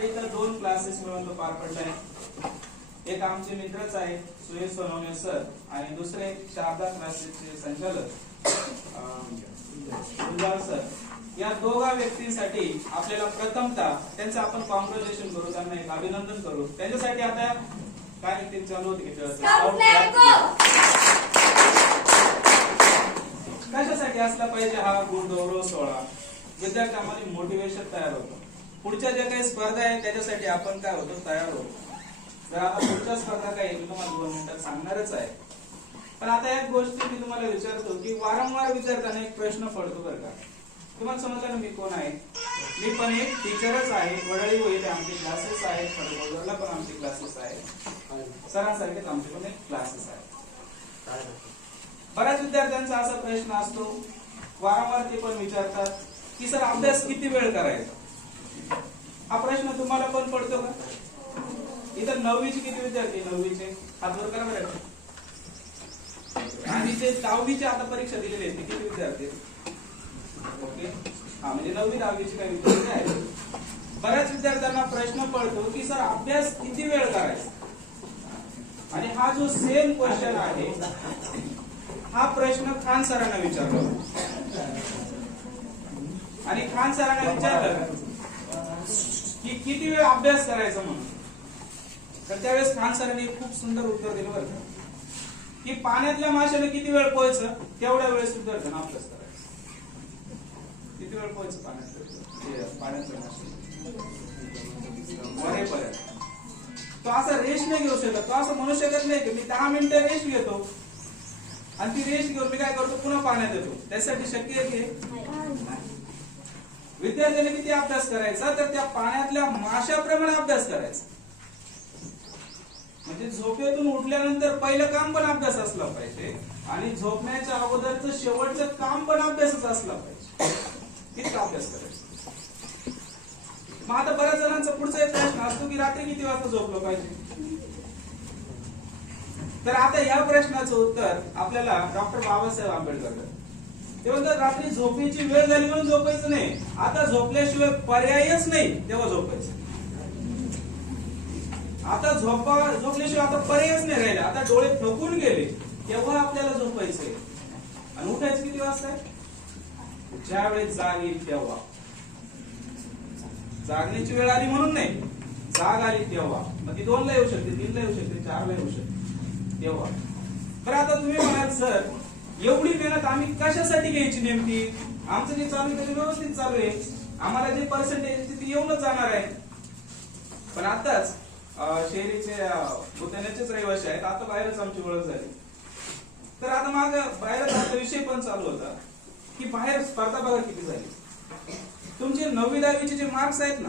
आपल्या इथं 2 क्लासेस मिळून तो पार पडलाय. एक आमचे मित्रच आहे सुरेश सोनवणे सर आणि दुसरे शारदा क्लासेसचे संचालक गुंजाळ सर. या दोघा व्यक्तींसाठी आपल्याला प्रथमतः त्यांचं आपण कॉंग्रॅच्युलेशन करू, त्यांना एक अभिनंदन करू. त्यांच्यासाठी आता काय ते चालू होते कशासाठी असला पाहिजे हा गुण गौरव सोहळा. विद्यार्थ्यांमध्ये मोटिवेशन तयार होतं. पुढच्या ज्या काही स्पर्धा आहेत त्याच्यासाठी आपण काय होतो तयार होतो. तर आता पुढच्या स्पर्धा काय मी तुम्हाला 2 मिनिटात सांगणारच आहे. पण आता एक गोष्ट मी तुम्हाला विचारतो की वारंवार विद्यार्थ्यांना एक प्रश्न पडतो बरं का. तुम्हाला समजलं ना मी कोण आहे? मी पण एक टीचरच आहे. वडळी होईल आमचे क्लासेस आहेत, खडगोदरला पण आमचे क्लासेस आहेत, सरांसारखेच आमचे पण एक क्लासेस आहेत. बऱ्याच विद्यार्थ्यांचा असा प्रश्न असतो, वारंवार ते पण विचारतात की सर अभ्यास किती वेळ करायचा. हा प्रश्न तुम्हाला पण पडतो का? इथं 9वीचे किती विद्यार्थी? 9वीचे हात वर करा बरं. आणि जे 10वीचे आता परीक्षा दिलेली आहे ते किती विद्यार्थी? ओके, हा म्हणजे 9वी 10वीचे काही विद्यार्थी आहेत. बऱ्याच विद्यार्थ्यांना प्रश्न पडतो की सर अभ्यास किती वेळ करायचा. आणि हा जो सेम क्वेश्चन आहे हा प्रश्न खान सरांना विचारला आणि खान सरांना विचारलं की किती वेळ अभ्यास करायचा म्हणून. तर त्यावेळेस खान सरांनी खूप सुंदर उत्तर दिलं बरं की पाण्यातल्या माशाने किती वेळ पोहायचं तेवढ्या वेळेस विद्यार्थ्यांना अभ्यास करायचा. किती वेळ पोहायचं पाण्यातल्या माशाने वरेपर्यंत. तो असा रेस्ट नाही घेऊ शकत. तो असं म्हणू शकत नाही की मी 10 मिनिटं रेस्ट घेतो आणि ती रेस्ट घेऊन मी काय करतो पुन्हा पाण्यात येतो. त्यासाठी शक्य आहे की विद्यार्थ्याने किती अभ्यास करायचा तर त्या पाण्यातल्या माशाप्रमाणे अभ्यास करायचा. म्हणजे झोपेतून उठल्यानंतर पहिलं काम पण अभ्यास असला पाहिजे आणि झोपण्याच्या अगोदरचं शेवटचं काम पण अभ्यासच असला पाहिजे. किती अभ्यास करायचा. मग आता बऱ्याच जणांचा पुढचा एक प्रश्न असतो की रात्री किती वाजता झोपलं पाहिजे. तर आता या प्रश्नाचं उत्तर आपल्याला डॉक्टर बाबासाहेब आंबेडकर ते म्हणतात रात्री झोपेची वेळ झाली म्हणून झोपायचं नाही. आता झोपल्याशिवाय पर्यायच नाही तेव्हा झोपायचं. आता झोपल्याशिवाय आता पर्यायच नाही राहिला. आता डोळे थकून गेले तेव्हा आपल्याला झोपायचंय. आणि उठायचं किती वाजता आहे? ज्यावेळेस जाग येईल तेव्हा. जागण्याची वेळ आली म्हणून नाही, जाग आली तेव्हा. मग ती 2ला येऊ शकते, 3ला येऊ शकते, 4ला येऊ शकते तेव्हा. तर आता तुम्ही म्हणाल सर एवढी मेहनत आम्ही कशासाठी घ्यायची नेमकी. आमचं जे चालू आहे ते व्यवस्थित चालू आहे, आम्हाला जे पर्सेंटेज ते येऊनच जाणार आहे. पण आताच शहरीचे बुलढाण्याचेच रहिवासी आहेत, आता बाहेरच आमची ओळख झाली. तर आता माझा बाहेरच आता विषय पण चालू होता की बाहेर स्पर्धा बघा किती झाली. तुमचे 9वी 10वीचे जे मार्क्स आहेत ना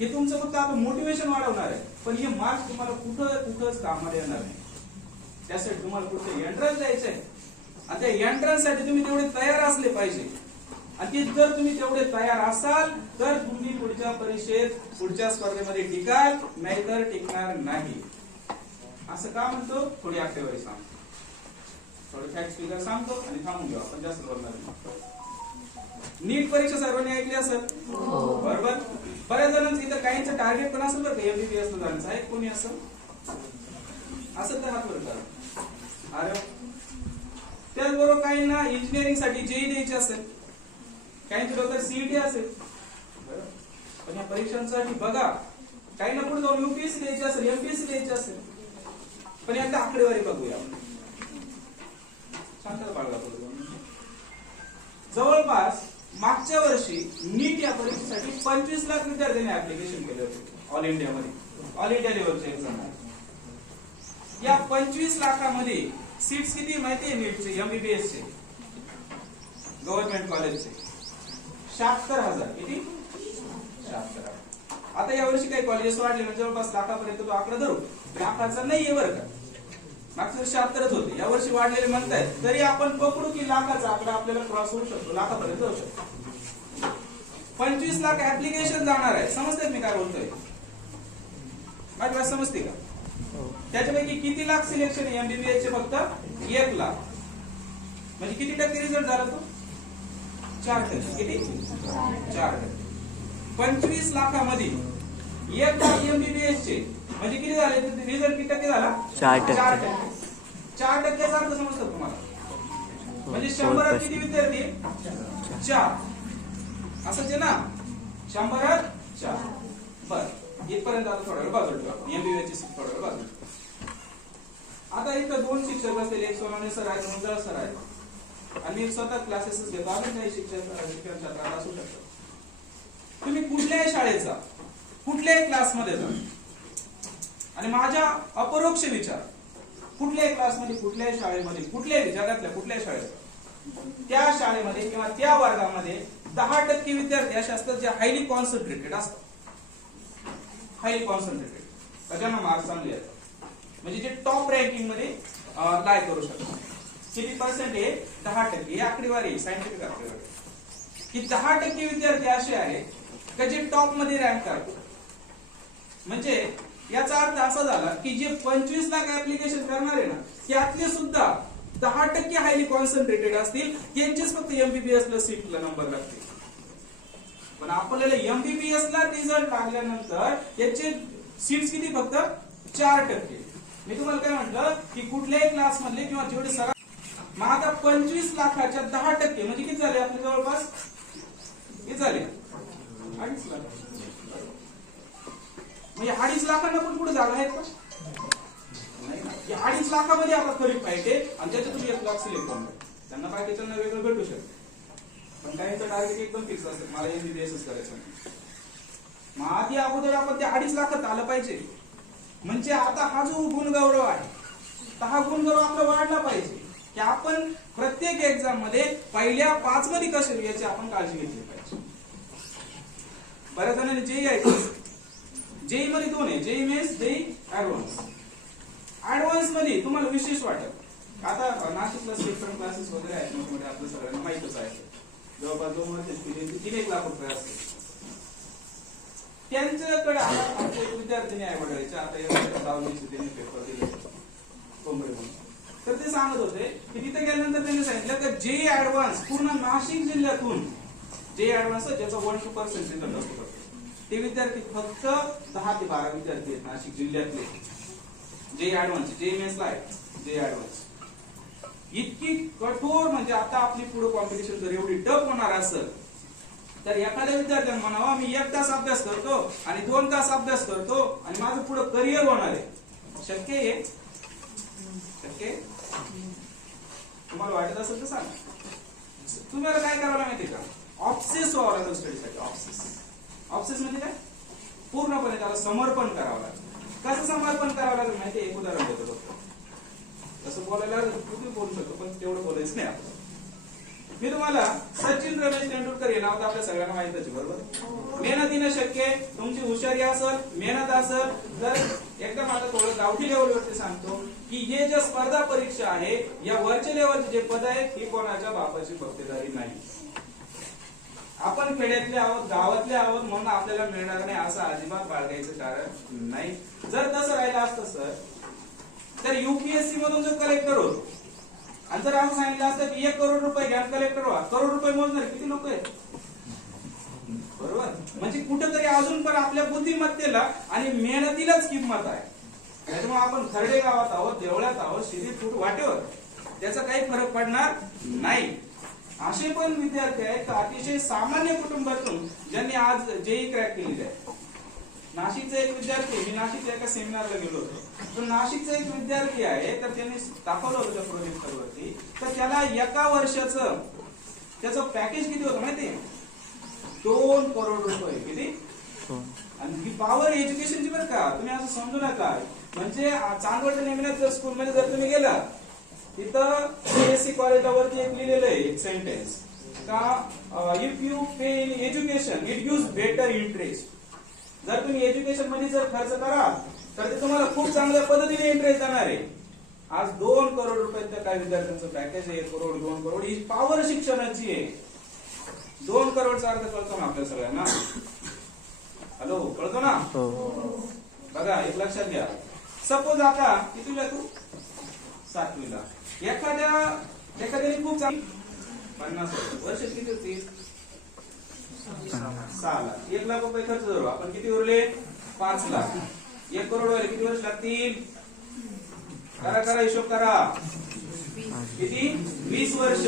हे तुमचं फक्त आता मोटिवेशन वाढवणार आहे. पण हे मार्क्स तुम्हाला कुठंच कामाला येणार नाही. त्यासाठी तुम्हाला कुठे एंट्रन्स द्यायचं आहे आणि त्या एंट्रन्स साठी तुम्ही तेवढे तयार असले पाहिजे. आणि जर तुम्ही तेवढे तयार असाल तर तुम्ही पुढच्या परीक्षेत पुढच्या स्पर्धेमध्ये टिकाल, नाहीतर टिकणार नाही. असं का म्हणतो? थोडी आकडेवारी सांगतो, थोडे फॅक्ट फिगर सांगतो आणि थांबून घेऊ आपण, जास्त बोलणार नाही. नीट परीक्षा सर्वांनी ऐकली असेल बरोबर. बऱ्याच जणांचं इथं काहींचं टार्गेट पण असेल बरं का MBBS ला जाण्याचं आहे. कोणी असेल तर हात वर करा. अरे त्याचबरोबर काहींना इंजिनिअरिंग साठी JEE द्यायची असेल, काहींची डॉक्टर CET असेल. पण या परीक्षांसाठी बघा काही ना पुढे जाऊन UPSC द्यायची असेल, MPSC द्यायची असेल. पण एकदा आकडेवारी बघूया. शांतता बाळगा. जवळपास मागच्या वर्षी नीट या परीक्षेसाठी 25 लाख विद्यार्थ्यांनी ऍप्लिकेशन केले होते ऑल इंडियामध्ये. ऑल इंडिया लेवलचे एक्झाम आहे. या 25 लाखामध्ये सीट्स किती माहितीये नीटचे MBBS चे गव्हर्नमेंट कॉलेजचे? 76,000. किती? 76,000. आता यावर्षी काही कॉलेजेस वाढले म्हणजे जवळपास लाखापर्यंत तो आकडा धरू. लाखाचा नाहीये बरं का. मागच्या वर्षी 76च होते, यावर्षी वाढलेले म्हणतायत. तरी आपण पकडू की लाखाचा आकडा आपल्याला क्रॉस होऊ शकतो, लाखापर्यंत जाऊ शकतो. 25 लाख ऍप्लिकेशन जाणार आहे. समजते मी काय बोलतोय? माझी बात समजते का? त्याच्यापैकी किती लाख सिलेक्शन आहे MBBS चे? फक्त 1 लाख. म्हणजे किती टक्के रिझल्ट झाला तो? 4%. किती? 4%. 25 लाखामध्ये एक लाख एमबीबीएस चे म्हणजे किती झाले रिझल्ट किती टक्के झाला 4%. 4%चा अर्थ समजतो तुम्हाला म्हणजे 100 किती विद्यार्थी 4 असंच आहे ना 100 4 बर इथपर्यंत आता थोडा वेळ बाजूला ठेवू एमबीबीएस ची थोडा वेळ बाजूला. आता इथं दोन शिक्षक असतील एक सोनाने सर आहेत मुंदळ सर आहेत आणि मी स्वतः क्लासेस घेतो आम्ही काही शिक्षण क्षेत्रात असू शकतो. तुम्ही कुठल्याही शाळेचा कुठल्याही क्लासमध्ये जा आणि माझ्या अपरोक्ष विचार कुठल्याही क्लासमध्ये कुठल्याही शाळेमध्ये कुठल्याही जगातल्या कुठल्याही शाळेत त्या शाळेमध्ये किंवा त्या वर्गामध्ये 10% विद्यार्थी असे असतात जे हायली कॉन्सन्ट्रेटेड असतात. हायली कॉन्सन्ट्रेटेड त्याच्यानं मार्क्स चांगले येतात म्हणजे जे टॉप रँकिंग मध्ये लाय करू शकतात. किती पर्सेंट आहे 10%. ही आकडेवारी सायंटिफिक आकडेवारी की 10% विद्यार्थी असे आहेत की जे टॉप मध्ये रँक करतात. म्हणजे याचा अर्थ असा झाला की जे 25 लाख ऍप्लिकेशन करणार आहे ना त्यातले सुद्धा 10% हायली कॉन्सन्ट्रेटेड असतील त्यांचेच फक्त एमबीबीएस ला सीटला नंबर लागतील. पण आपल्याला एमबीबीएस ला रिझल्ट लागल्यानंतर याचे सीट्स किती फक्त 4%. मी तुम्हाला काय म्हटलं की कुठल्याही क्लास मधले किंवा जेवढे सगळं मग आता 25 लाखाच्या 10% म्हणजे किती झाले आपल्या जवळपास किती झाले 2.5 लाख. म्हणजे 2.5 लाखांना पण पुढे जागा आहेत का नाही ना. 2.5 लाखामध्ये आता खरी पाहिजे आणि त्याच्यातून 1 लाख सिलेक्ट करून त्यांना बाकीच्यांना वेगळं भेटू शकतं. पण काहींचं टार्गेट एकदम फिक्स असतं मला एमबीबीएसच करायचं. मग आधी अगोदर आपण त्या 2.5 लाखात आलं पाहिजे. म्हणजे आता हा जो गुणगौरव आहे तर हा गुणगौरव आपला वाढला पाहिजे की आपण प्रत्येक एक्झाम मध्ये पहिल्या 5 मध्ये कसे याची आपण काळजी घेतली पाहिजे. बऱ्याच जणांनी जेई ऐकलं जेई मध्ये 2 आहे JEE mains JEE advance. Advance मध्ये तुम्हाला विशेष वाटत आता नाशिकला स्पेक्ट्रम क्लासेस वगैरे आहेत मध्ये आपल्या सगळ्यांना माहितच आहे जवळपास 2 वर्षाची 3 लाख रुपये असते. त्यांच्याकडे आमचे एक विद्यार्थिनी आहे वडिलांचे आता त्यांनी पेपर दिले कोंबडे म्हणून तर ते सांगत होते की तिथे गेल्यानंतर त्यांनी सांगितलं की जेई ऍडव्हान्स पूर्ण नाशिक जिल्ह्यातून जेई ऍडव्हान्स ज्याचा 1-2% रिझल्ट असतो ते विद्यार्थी फक्त 10 ते 12 विद्यार्थी आहेत नाशिक जिल्ह्यातले जेई ऍडव्हान्स जेई मेन्सला आहे जेई ऍडव्हान्स. इतकी कठोर म्हणजे आता आपली पुढे कॉम्पिटिशन जर एवढी टफ होणार असेल तर एखाद्या विद्यार्थ्याने म्हणावा मी 1 तास अभ्यास करतो आणि 2 तास अभ्यास करतो आणि माझं पुढे करिअर होणार आहे. शक्य आहे शक्य तुम्हाला वाटत असेल तर सांगा. तुम्हाला काय करावं माहिती का ऑब्सेस व्हावं लागेल स्टडीसाठी. ऑब्सेस म्हणजे काय पूर्णपणे त्याला समर्पण करावं लागेल. कसं समर्पण करावं लागेल माहिती एक उदाहरण देतो. तसं बोलायला तुम्ही बोलू शकतो पण तेवढं बोलायचं नाही आपलं. मी तुम्हाला सचिन रमेश तेंडुलकर हे नाव तर आपल्या सगळ्यांना माहितच आहे बरोबर. मेहनतीनं शक्य तुमची हुशारी असेल मेहनत असेल तर एकदम आता थोडं गावठी लेवलवरती सांगतो की हे जे स्पर्धा परीक्षा आहे या वरच्या लेवलचे जे पद आहे ही कोणाच्या बापाची बक्तेदारी नाही. आपण खेड्यातले आहोत गावातले आहोत म्हणून आपल्याला मिळणार नाही असं अजिबात बाळगायचं कारण नाही. जर तसं राहिलं असतं सर तर युपीएससी मधून जो कलेक्टर होतो आणि जर असं सांगितलं असतं की 1 करोड रुपये घ्या कलेक्टर व्हा करोड रुपये मोजणार किती लोक आहेत बरोबर. म्हणजे कुठेतरी अजून पण आपल्या बुद्धिमत्तेला आणि मेहनतीलाच किंमत आहे. त्याच्यामुळे आपण खर्डे गावात आहोत देवळात आहोत शिरी फूट वाटेवर त्याचा काही फरक पडणार नाही. असे पण विद्यार्थी आहेत अतिशय सामान्य कुटुंबातून ज्यांनी आज जेई क्रॅक केलेले आहे. नाशिकचा एक विद्यार्थी मी नाशिकच्या एका सेमिनारला गेलो होतो तर नाशिकचा एक विद्यार्थी आहे तर त्यांनी दाखवलं होतं प्रोजेक्टरवरती तर त्याला एका वर्षाचं त्याचं पॅकेज किती होतं माहिती 2 करोड रुपये. किती आणि ही पॉवर एज्युकेशनची बरं का तुम्ही असं समजू नका. म्हणजे चांदवड नेमण्याच्या स्कूलमध्ये जर तुम्ही गेला तिथं सीएससी कॉलेजला वरती एक लिहिलेलं आहे एक सेंटेन्स का if you pay in education it gives better interest. जर तुम्ही एज्युकेशन मध्ये जर खर्च कराल तर ते तुम्हाला खूप चांगल्या पद्धतीने इंटरेस्ट जाणार आहे. आज 2 करोड रुपये काय विद्यार्थ्यांचं पॅकेज आहे 1 करोड 2 करोड ही पॉवर शिक्षणाची आहे. 2 करोडचा अर्थ कळतो ना आपल्या सगळ्यांना. हॅलो कळतो ना बघा एक लक्षात घ्या. सपोज आता कितीला तू 7वीला एखाद्याने खूप चांगली 50 वर्ष किती होती 6 लाख 1 लाख रुपये खर्च करू आपण किती उरले 5 लाख. 1 करोड व्हायला किती वर्ष लागतील? करा हिशोब करा. किती? 20 वर्ष.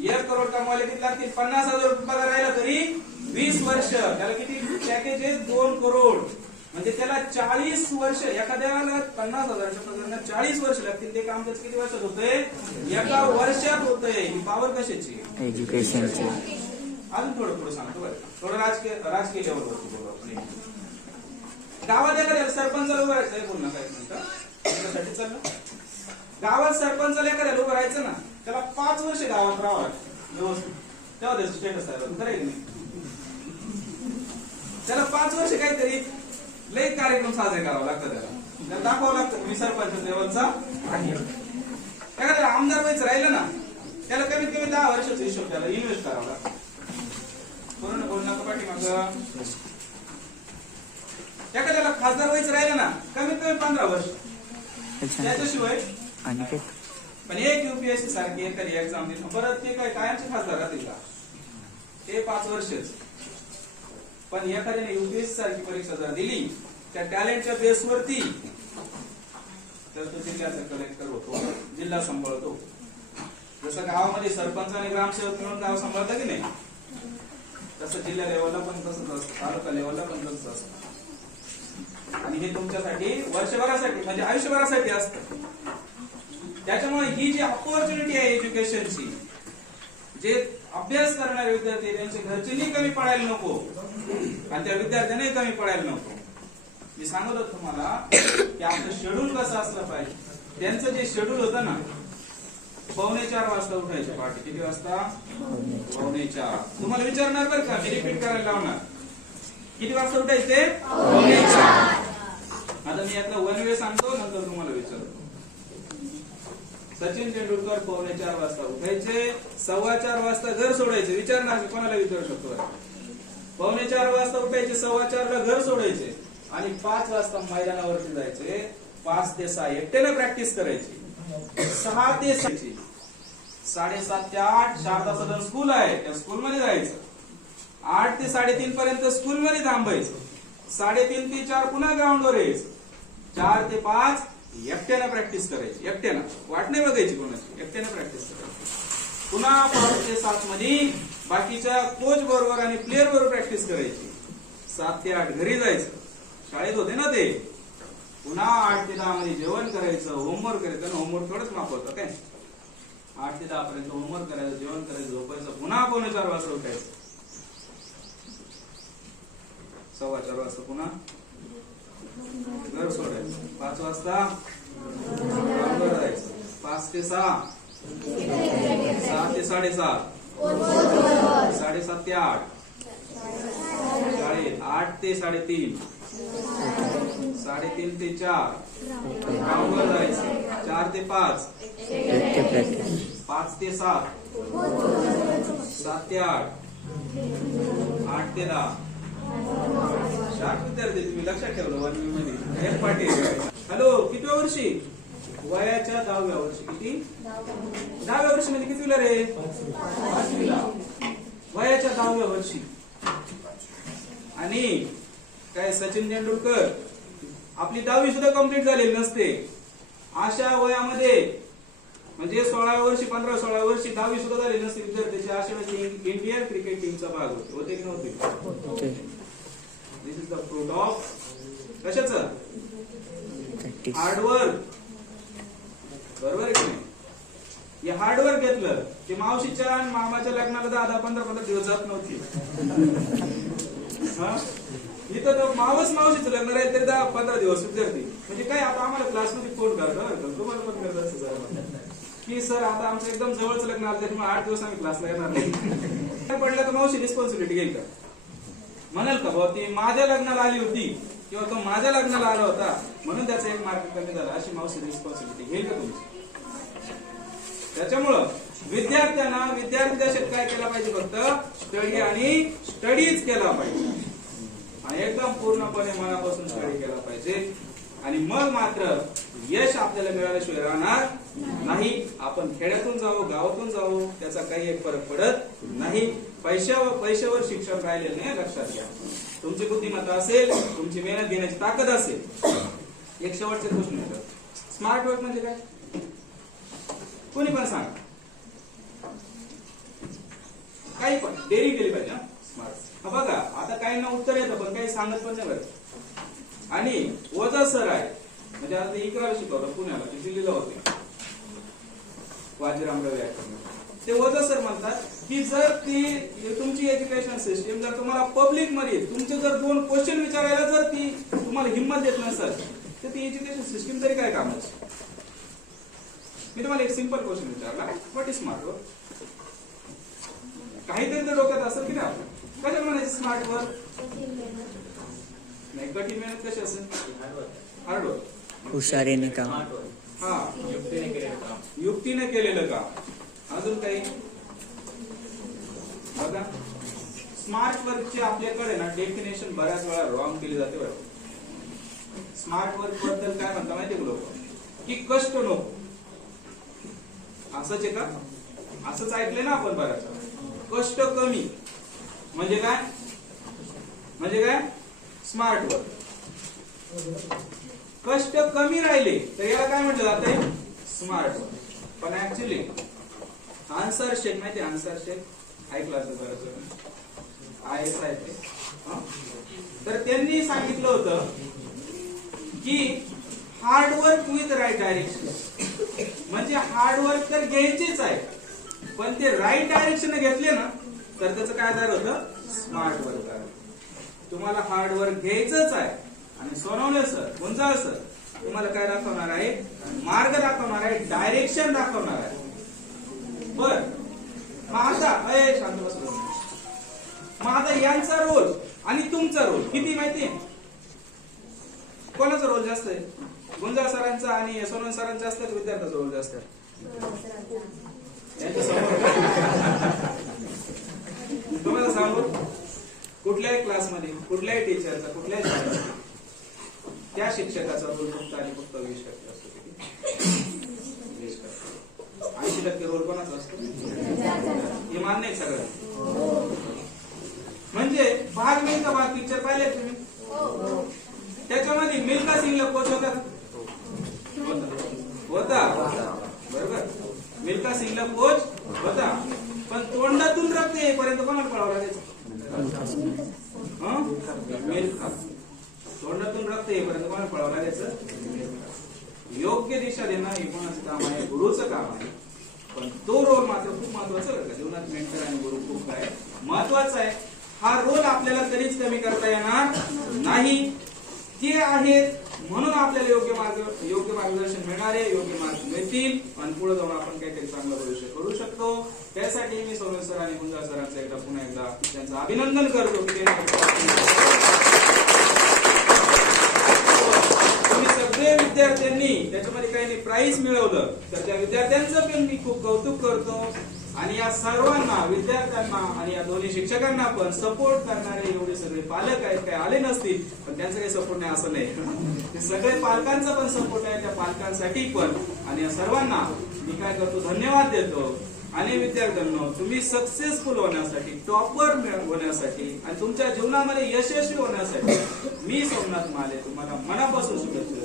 1 करोड कमवायला किती लागतील? 50,000 रुपये पगार राहिला तरी 20 वर्ष. त्याला किती पॅकेज आहे? 2 करोड. म्हणजे त्याला 40 वर्ष. एखाद्याला 50,000च्या पगाराला 40 वर्ष लागतील. ते काम त्याचं किती वर्षात होतंय? एका वर्षात होतंय. ही पावर कशाची? एज्युकेशनची. अजून थोडं सांगतो बरं. थोडं राजकीय लेवलवरती बोलू आपण. गावात एखाद्या सरपंचाला उभं राहायचं. बोल ना काय म्हणतं त्याच्यासाठी चाललं. गावात सरपंचाला एखाद्याला उभं राहायचं ना, त्याला 5 वर्ष गावात राहावं व्यवस्थित. तेव्हा त्याचं स्टेटस आहे. खरं आहे की नाही? त्याला 5 वर्ष काहीतरी लय कार्यक्रम साजरे करावा लागतात. त्याला दाखवावं लागतं मी सरपंच लेवलचा आहे. एखाद्याला आमदार व्हायचं राहिलं ना, त्याला कमीत कमी 10 वर्षाचा हिशोब त्याला इन्व्हेस्ट करावा लागतो. पूर्ण बोल नका पाठीमागं. एखाद्याला खासदार व्हायचं राहिलं ना, कमीत कमी 15 वर्ष. त्याच्याशिवाय पण एक युपीएससी सारखी एखादी एक्झाम देतो परत ते काय कायमचे खासदार राहतील का? ते 5 वर्षच. पण एखाद्याने युपीएससी सारखी परीक्षा जर दिली त्या टॅलेंटच्या बेसवरती, तर तो जिल्ह्याचा कलेक्टर होतो, जिल्हा सांभाळतो. जसं गावामध्ये सरपंच आणि ग्रामसेवक मिळून गाव सांभाळतं की नाही, तसं जिल्हा लेवलला पण तसंच असतं, तालुका लेवलला पण तसंच असतं. आणि हे तुमच्यासाठी वर्षभरासाठी म्हणजे आयुष्यभरासाठी असतं. त्याच्यामुळे ही जी ऑपॉर्च्युनिटी आहे एज्युकेशनची, जे अभ्यास करणारे विद्यार्थी त्यांचे घरच्यांनी कमी पडायला नको आणि त्या विद्यार्थ्यांनी कमी पडायला नको. मी सांगत होतो तुम्हाला की आपलं शेड्यूल कसं असलं पाहिजे. त्यांचं जे शेड्यूल होतं ना, 4:45 वाजता उठायचे पहाटे. किती वाजता? 4:45. तुम्हाला विचारणार बरं का, मी रिपीट करायला लावणार. किती वाजता उठायचे? 4:45. आता मी यातला 1 वे सांगतो, नंतर तुम्हाला विचारतो. सचिन तेंडुलकर 4:45 वाजता उठायचे, 4:15 वाजता घर सोडायचे. विचारणार, कोणाला विचारू शकतो? 4:45 वाजता उठायचे, 4:15 ला घर सोडायचे आणि 5 वाजता मैदानावरती जायचे. 5 ते 6 एकट्याला प्रॅक्टिस करायची. 6 ते 6, 7:30 ते 8 शारदा सदन स्कूल आहे, त्या स्कूलमध्ये जायचं. 8 ते 3:30 पर्यंत स्कूलमध्ये थांबायचं. 3:30 ते 4 पुन्हा ग्राउंडवर यायचं. 4 ते 5 एकट्यानं प्रॅक्टिस करायची. एकट्यानं, वाट नाही बघायची कोणाची, एकट्यानं प्रॅक्टिस करायची. पुन्हा 5 ते 7 मध्ये बाकीच्या कोच बरोबर आणि प्लेअर बरोबर प्रॅक्टिस करायची. 7 ते 8 घरी जायचं, शाळेत होते ना ते. पुन्हा 8 ते 10 मध्ये जेवण करायचं, होमवर्क करायचं. होमवर्क थोडंच माफ होतं काय. 8 ते 10 पर्यंत होमवर्क करायचं, जेवण करायचं, झोपायचं. पुन्हा 4:45 वाजता उठायचं. 4:15 वाजता पुन्हा घर सोडायचं. 5 वाजता ग्राउंडवर जायचं. 5 ते 6, 6 ते 7:30, 7:30 ते 8 शाळेत. 8 ते 3:30, 3:30 ते 4 ग्राउंडवर जायचं. 4 ते 5 5 ते 7, 7 ते 8, 8 ते 10. शार्प विद्यार्थी तुम्ही लक्षात ठेवलं. 1 मध्ये एक पाठी. हॅलो, कितव्या वर्षी? वयाच्या 10व्या वर्षी. किती? 10व्या वर्षी म्हणजे कितवीला रे? 5वीला. वयाच्या 10व्या वर्षी. आणि काय सचिन तेंडुलकर आपली 10वी सुद्धा कंप्लीट झालेली नसते. अशा वयामध्ये म्हणजे 16व्या वर्षी, 15-16व्या वर्षी 10वी सुद्धा झालेली नसते विद्यार्थ्याची. अशा वेळेस इंडियन क्रिकेट टीमचा भाग होते की नव्हते? दिस इज द फ्रूट ऑफ कशाचं? हार्डवर्क. बरोबर आहे की नाही? हे हार्डवर्क घेतलं की मावशीच्या आणि मामाच्या लग्नाला 10-15 दिवस जात नव्हती. इथं तर मावशीचं लग्न राहील तरी 10-15 दिवस विद्यार्थी. म्हणजे काय, आता आम्हाला क्लासमध्ये फोन करतात, तुम्हाला पण करत असं की सर आता आमचं एकदम जवळचं लग्न आलं त्याच्यामुळे 8 दिवस आम्ही क्लासला येणार नाही. पडलं तर मावशी रिस्पॉन्सिबिलिटी घेईल का? म्हणाल का बाबा ती माझ्या लग्नाला आली होती किंवा तो माझ्या लग्नाला आला होता म्हणून त्याचा 1 मार्क कमी झाला, अशी मावशी रिस्पॉन्सिबिलिटी घेईल का तुमची? त्याच्यामुळं विद्यार्थ्यांना विद्यार्थी दशेत काय केला पाहिजे? फक्त स्टडी आणि स्टडीज केला पाहिजे आणि एकदम पूर्णपणे मनापासून स्टडी केला पाहिजे. आणि मग मात्र यश आपल्याला मिळाल्याशिवाय राहणार नाही. आपण खेड्यातून जावं गावातून जावं त्याचा काही एक फरक पडत नाही. पैशावर शिक्षण राहिलेलं नाही, लक्षात घ्या. तुमची बुद्धिमत्ता असेल, तुमची मेहनत घेण्याची ताकद असेल. एक शेवटचे प्रश्न येतात, स्मार्ट वर्क म्हणजे काय? कोणी पण सांगा, काही पण डेअरी केली पाहिजे ना स्मार्ट. बघा आता काहींना उत्तर येतं पण काही सांगत पण नाही बरं. आणि वजा सर आहे, म्हणजे आता इकराला शिकवलं पुण्याला, ते दिल्लीला होते वाजीरामराव याकडे. ते वजा सर म्हणतात की जर ती तुमची एज्युकेशन सिस्टीम जर तुम्हाला पब्लिक मध्ये तुमचे जर 2 क्वेश्चन विचारायला जर ती तुम्हाला हिंमत देत नसेल तर ती एज्युकेशन सिस्टीम तरी काय कामाची. मी तुम्हाला एक सिंपल क्वेश्चन विचारला, व्हॉट इज स्मार्ट वर्क? काहीतरी तर डोक्यात असेल की नाही. कशा म्हणायचं स्मार्ट वर्क? नाही, कठीण मेहनत कशी असेल? Hard work. हुशारीने काम. हा, युक्तीने केलेलं काम. अजून काही बघा, स्मार्ट वर्कची आपल्याकडे ना डेफिनेशन बऱ्याच वेळा रॉंग केली जाते बरं. स्मार्ट वर्क बद्दल काय म्हणता माहिती का लोक, की कष्ट नको. असंच आहे का? असंच ऐकले ना आपण बऱ्याच वेळा. कष्ट कमी म्हणजे काय? म्हणजे काय? Smart work. कष्ट कमी राहिले तर याला काय म्हटलं जातंय? Smart work. पण ऍक्च्युली आन्सर शेक माहिती, आन्सर शेक ऐकला असेल बरं, ISI ते. तर त्यांनी सांगितलं होतं की हार्डवर्क विथ राईट डायरेक्शन. म्हणजे हार्डवर्क तर घ्यायचेच आहे पण ते राईट डायरेक्शन घेतले ना तर त्याचं काय झालं होतं? Smart work. तुम्हाला हार्डवर्क घ्यायचंच आहे आणि सोनवणे सर, गुंजाळ सर तुम्हाला काय दाखवणार आहे? मार्ग दाखवणार आहे, डायरेक्शन दाखवणार आहे. बर मग आता शांत बस. मग आता यांचा रोल आणि तुमचा रोल किती माहितीये? कोणाचा रोल जास्त आहे? गुंजाळ सरांचा आणि सोनवणे सरांचा जास्त आहे, विद्यार्थ्याचा रोल जास्त आहे? यांच्या समोर तुम्हाला सांगू, कुठल्याही क्लासमध्ये कुठल्याही टीचरचा कुठल्याही शाळेत त्या शिक्षकाचा रोल फक्त आणि फक्त 20% असतो. 80% रोल कोणाचा असतो? हे मान्य आहे सगळं. म्हणजे भाग मिल्खा भाग पिक्चर पाहिले तुम्ही? त्याच्यामध्ये मिल्खा सिंगला कोच होता बरोबर. मिल्खा सिंगला कोच होता पण तोंडातून रक्त येईपर्यंत कोणाला पळावं लागायचं? मिल्खा. तोंडातून रक्त येईपर्यंत कोणाला पळावं लागायचं? योग्य दिशा देणं हे कोणाचं काम आहे? गुरुचं काम आहे. पण तो रोल मात्र खूप महत्वाचा आहे. जीवनात मेंटर आणि गुरु खूप काय महत्वाचा आहे. हा रोल आपल्याला कधीच कमी करता येणार नाही. ते आहेत म्हणून आपल्याला योग्य मार्गदर्शन मिळणार आहे, योग्य मार्ग मिळतील आणि पुढे जाऊन आपण काहीतरी चांगलं भविष्य करू शकतो. त्यासाठी मी सोनवणे सर आणि गुंजाळ सरांचं एकदा पुन्हा एकदा त्यांचं अभिनंदन करतो. तुम्ही सगळे विद्यार्थ्यांनी त्याच्यामध्ये काही प्राइज मिळवलं तर त्या विद्यार्थ्यांचं पण मी खूप कौतुक करतो. आणि या सर्वांना विद्यार्थ्यांना आणि या दोन्ही शिक्षकांना पण सपोर्ट करणारे एवढे सगळे पालक आहेत, काही आले नसतील पण त्यांचं काही सपोर्ट नाही असं नाही. ते सगळे पालकांचा पण सपोर्ट आहे, त्या पालकांसाठी पण. आणि या सर्वांना मी काय करतो? धन्यवाद देतो. आणि विद्यार्थ्यांना तुम्ही सक्सेसफुल होण्यासाठी, टॉपर होण्यासाठी आणि तुमच्या जीवनामध्ये यशस्वी होण्यासाठी मी सोमनाथ माले तुम्हाला मनापासून शुभेच्छा